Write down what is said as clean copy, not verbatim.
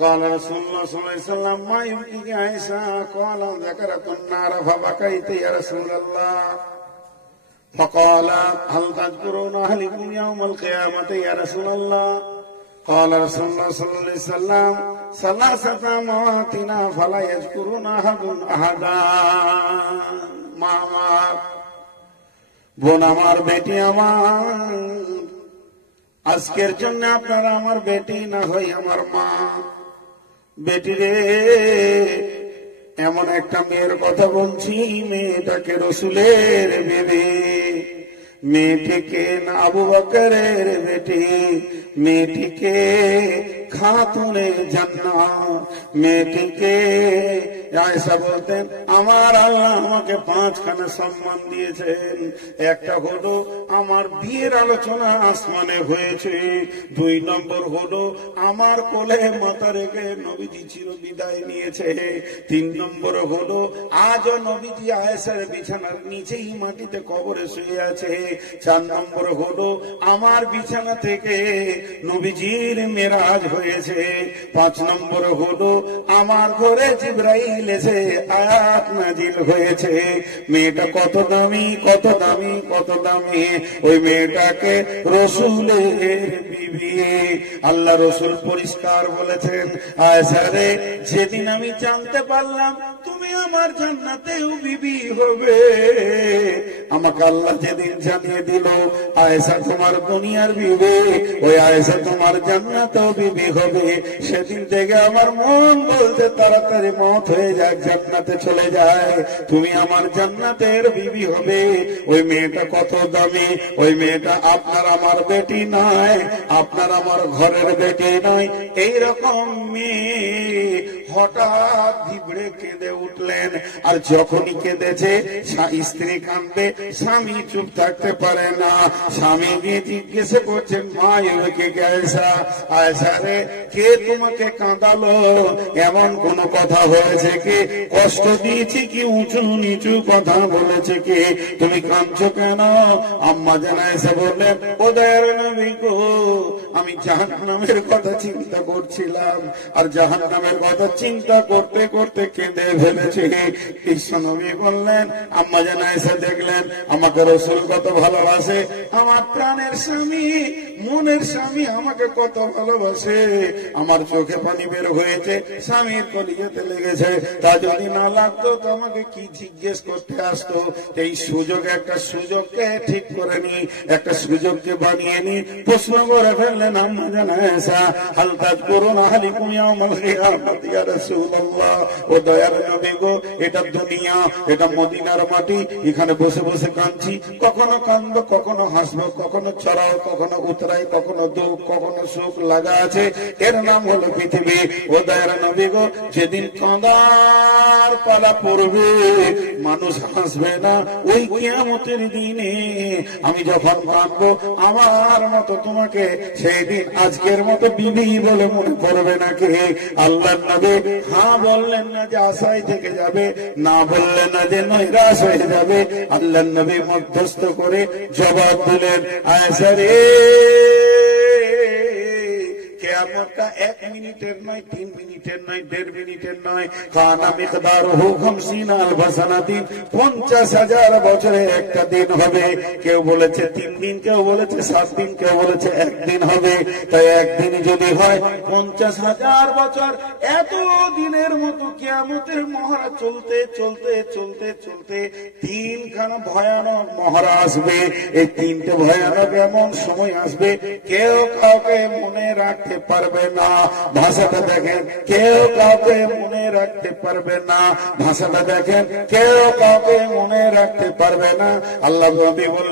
فقال رسول الله صلى الله عليه وسلم ما يبكيك عائشة؟ قال ذكرت النار فبكيت يا رسول الله. فقال هل تذكرون أهلكم يوم القيامة يا رسول الله؟ قال رسول الله صلى الله عليه وسلم ثلاثة مواتنا فلا يذكرون أحدا. মা আমার, বোন আমার, বেটি আমার, আজকের জন্য আপনারা আমার বেটি না হই আমার মা। বেটি রে, এমন একটা মেয়ের কথা বলছি, মেয়েটাকে রসুলের বেবি, মেয়েটিকে না আবু বকরের বেটি, মেয়েটিকে খাতুনে জান্নাত, মেয়েটিকে আয়েশা বলতেন আমার আল্লাহ আমাকে 5খানা সম্মান দিয়েছেন। একটা হলো আমার বিয়ের আলোচনা আসমানে হয়েছে, 2 নম্বর হলো আমার কোলে মাথা রেখে নবীজি চির বিদায় নিয়েছে, 3 নম্বর হলো আজও নবীজি আয়েশার বিছানার নিচেই মাটিতে কবরে শুয়ে আছে, 4 নম্বর হলো আমার বিছানা থেকে নবীজির মেরাজ হয়েছে, 5 নম্বর হলো আমার ঘরে জিবরাইল এসে আয়াত নাজিল হয়েছে। মেয়েটা কত দামি, কত দামি, কত দামি! ওই মেয়েটাকে রসুলের বিবি। আল্লাহ রসুল পরিষ্কার বলেছেন, আয়েশা রে, যেদিন আমি জানতে পারলাম তুমি আমার জান্নাতেও বিবি হবে, আমাকে আল্লাহ যেদিন জানিয়ে দিল আয়েশা তোমার দুনিয়ার বিবি, ওই আয়েশা তোমার জান্নাতেও বিবি হবে, সেদিন থেকে আমার মন বলতে তাড়াতাড়ি মত হয়ে যাক, জান্নাতে চলে যায়, তুমি আমার জান্নাতের বিবি হবে। ওই মেয়েটা কত দামি! ওই মেয়েটা আপনার আমার বেটি নয়, আপনার আমার ঘরের বেটি নয়। এইরকম মেয়ে হঠাৎ ভিবড়ে কেঁদে উঠলেন, আর যখনই কেঁদেছে স্ত্রী কাঁদবে, স্বামী চুপ থাকতে পারে না। স্বামী গিয়ে জিজ্ঞেস করছেন, মা একে আয়েশা, আয়েশা রে, কে তোমাকে কাঁদালো? এমন কোন কথা হয়েছে কি? কষ্ট দিয়েছি কি? উঁচু নিচু কথা বলেছে কি? তুমি কাঁদছো কেন? আম্মা জান আয়েশা বললেন, ও দয়ার নবী গো, আমি জাহান্নামের কথা চিন্তা করছিলাম, আর জাহান্নামের কথা চিন্তা করতে করতে কেঁদে ফেলেছি। কৃষ্ণ নবী বললেন, আম্মা জান আয়েশা দেখলেন আমাকে রসুল কত ভালোবাসে, আমার প্রাণের স্বামী, মনের স্বামী আমাকে কত ভালোবাসে, আমার চোখে পানি বের হয়েছে, স্বামীর কলিজাতে লেগেছে। তা যদি না লাগতো তো আমাকে কি জিজ্ঞেস করতে আসতো? এই সুযোগ, একটা সুযোগকে ঠিক করে নি, একটা সুযোগকে বানিয়ে নি। প্রশ্ন করে ফেললেন আম্মা জান আয়েশা, হাল তাযকুরুনা আহলিকুম ইয়াওমাল কিয়ামাতি ইয়া রাসূলুল্লাহ। ও দয়ার নবী গো, এটা দুনিয়া, এটা মদিনার মাটি, এখানে বসে বসে কাঁদছি, কখনো কাঁদবো, কখনো হাসবো, কখনো চড়াও, কখনো উতরাই, কখনো দুঃখ, কখনো সুখ লাগা আছে, এর নাম হলো পৃথিবী। ও দয়ার নবী গো, যেদিন কাঁদার পালা পড়বে, মানুষ হাসবে না, ওই কিয়ামতের দিনে আমি যখন কাঁদবো, আমার মতো তোমাকে সেই দিন আজকের মতো বিবি বলে মনে করবে নাকি? আল্লাহর নবী হ্যাঁ বললেন না যে আশায় থেকে যাবে, না বললেন না যে নৈরাশ হয়ে যাবে। আল্লাহর নবী মধ্যস্থ করে জবাব দিলেন, আয়েশা রে, কিয়ামতটা 1 মিনিটের নয়, 3 মিনিটের নয়, 1.5 মিনিটের নয়, কানা মিকদারুহু 50 আলফ সানাতিন, 50,000 বছরে একটা দিন হবে। কেউ বলেছে 3 দিন, কেউ বলেছে 7 দিন, কেউ বলেছে 1 দিন হবে। তাই একদিন যদি হয় 50,000 বছর, এত দিনের মতো কিয়ামতের মহড়া চলতে চলতে চলতে চলতে 3খানা ভয়ানক মহড়া আসবে। এই 3টে ভয়ানক এমন সময় আসবে, কেউ কাউকে মনে রাখতে পারবে না। ভাষাটা দেখেন, কেউ কাউকে মনে রাখতে পারবে না। ভাষাটা দেখেন, কেউ কাউকে মনে রাখতে পারবে না। আল্লাহ নবী বললেন,